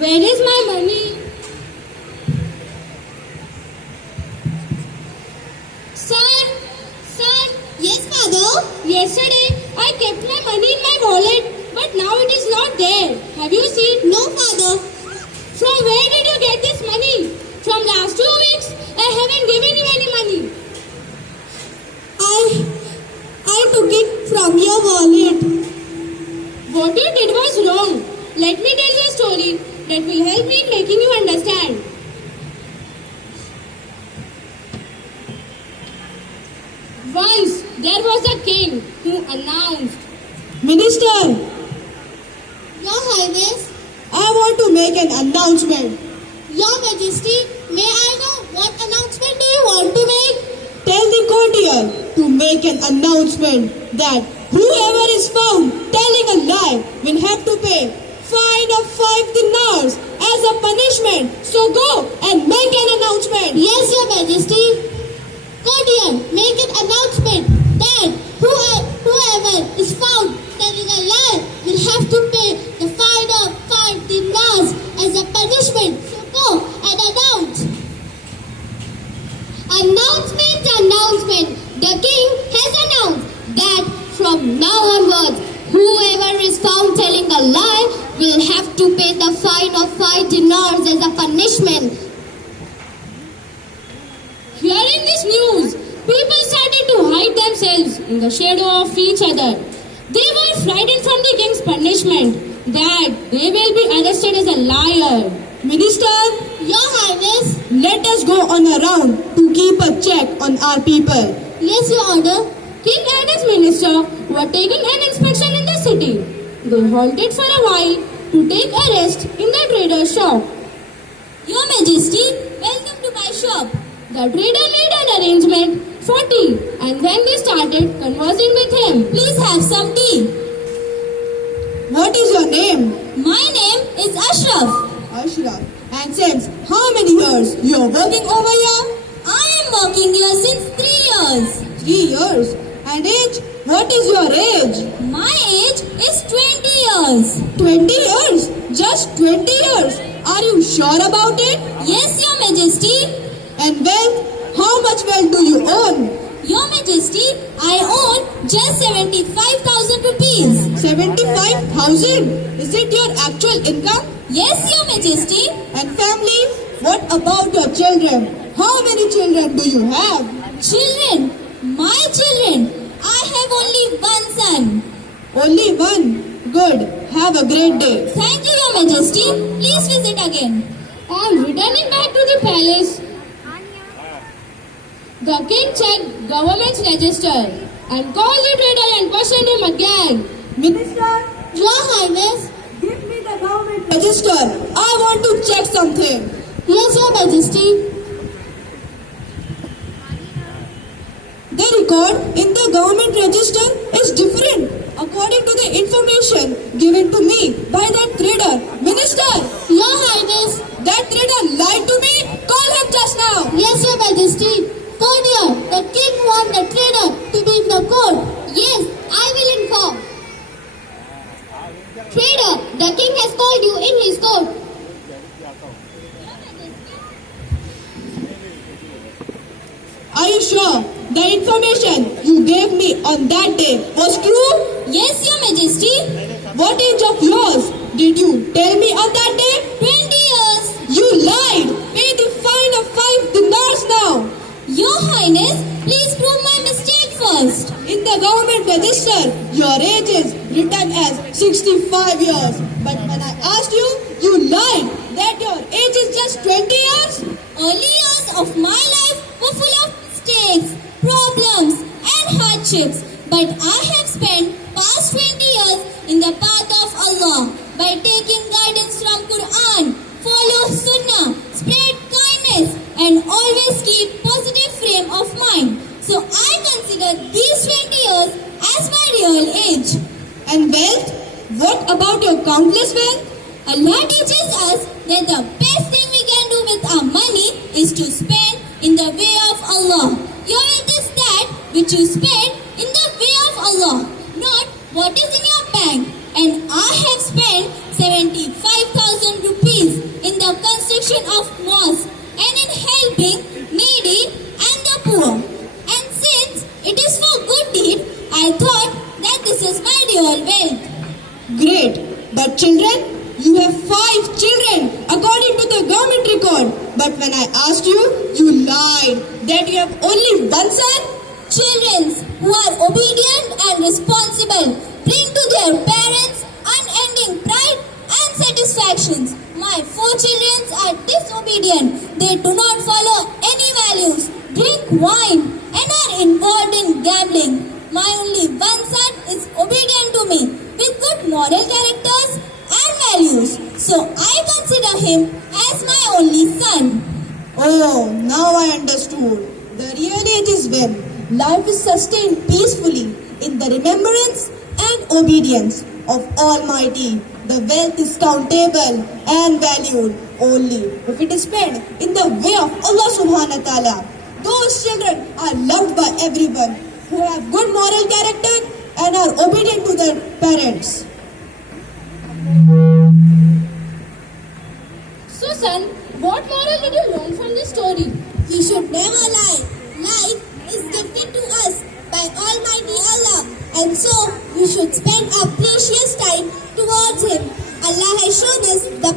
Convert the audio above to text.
Where is my money? Son, son, Yes, father. yesterday I kept my money in my wallet, but now it is not there. Have you seen? No, father. From where did you get this money? From last 2 weeks, I haven't given you any money. I took it from your wallet. What you did was wrong. Let me tell you a story that will help me in making you understand. Once there was a king who announced, Minister, Your Highness, I want to make an announcement. Your Majesty, may I know what announcement do you want to make? Tell the courtier to make an announcement that whoever is found telling a lie will have to pay fine of 5 dinars as a punishment. So go and make an announcement. Yes, Your Majesty. Courtier, make an announcement that whoever is found telling a lie will have to pay the fine of 5 dinars as a punishment. So go and announce. Announcement. The king has announced that from now onwards, whoever is found telling a lie will have to pay the fine of 5 dinars as a punishment. hearing this news, people started to hide themselves in the shadow of each other. They were frightened from the king's punishment that they will be arrested as a liar. Minister, Your Highness, let us go on a round to keep a check on our people. yes, Your Honor. King and his minister were taking an inspection in the city. They halted for a while to take a rest in the trader's shop. Your Majesty, welcome to my shop. The trader made an arrangement for tea, and then they started conversing with him. Please have some tea. What is your name? My name is Ashraf. Ashraf. And since how many years you are working over here? I am working here since 3 years. 3 years. And age? What is your age? My age is 20 years. 20 years? Just 20 years? Are you sure about it? Yes, Your Majesty. And wealth? How much wealth do you own? Your Majesty, I own just 75,000 rupees. 75,000? Is it your actual income? Yes, Your Majesty. And family? What about your children? How many children do you have? Children, my children, I have only one son. Only one. Good. Have a great day. Thank you, Your Majesty. Please visit again. On returning back to the palace, the king checked government's register and called the trader and questioned him again. Minister, Your Highness. give me the government register. I want to check something. Yes, Your Majesty. The record in the government register is different according to the information given to me by that trader. Minister, Your Highness. that trader lied to me. Call him just now. Yes, Your Majesty. Courtier, the king wants the trader to be in the court. Yes, I will inform. Trader, the king has called you in his court. Are you sure the information you gave me on that day was true? Yes, Your Majesty. What age of yours did you tell me on that day? 20 years. You lied. Pay the fine of 5 dinars now. Your Highness, please prove my mistake first. In the government register, your age is written as 65 years. But when I asked you, you lied that your age is just 20 years. Early years of my life were full of mistakes, problems, and hardships. But I have spent past 20 years in the path of Allah by taking guidance from Quran, follow Sunnah, spread kindness, and always keep positive frame of mind. So I consider these 20 years as my real age. And wealth? What about your countless wealth? Allah teaches us that the best thing we can do with our money is to spend in the way of Allah. Your wealth is that which you spend in the way of Allah, not what is in your bank. And I have spent 75,000 rupees you have 5 children according to the government record. But when I asked you, you lied that you have only one son. Children who are obedient and responsible bring to their parents unending pride and satisfactions. My 4 children are disobedient. They do not follow any values, drink wine, and are involved in gambling. My only one son is obedient to me with good moral characters and values. So I consider him as my only son. Oh, now I understood. The reality is when life is sustained peacefully in the remembrance and obedience of Almighty. The wealth is countable and valued only if it is spent in the way of Allah subhanahu wa ta'ala. Those children are loved by everyone who have good moral character and are obedient to their parents. So son, what moral did you learn from this story? We should never lie. Life is gifted to us by Almighty Allah, and so we should spend our precious time towards Him. Allah has shown us the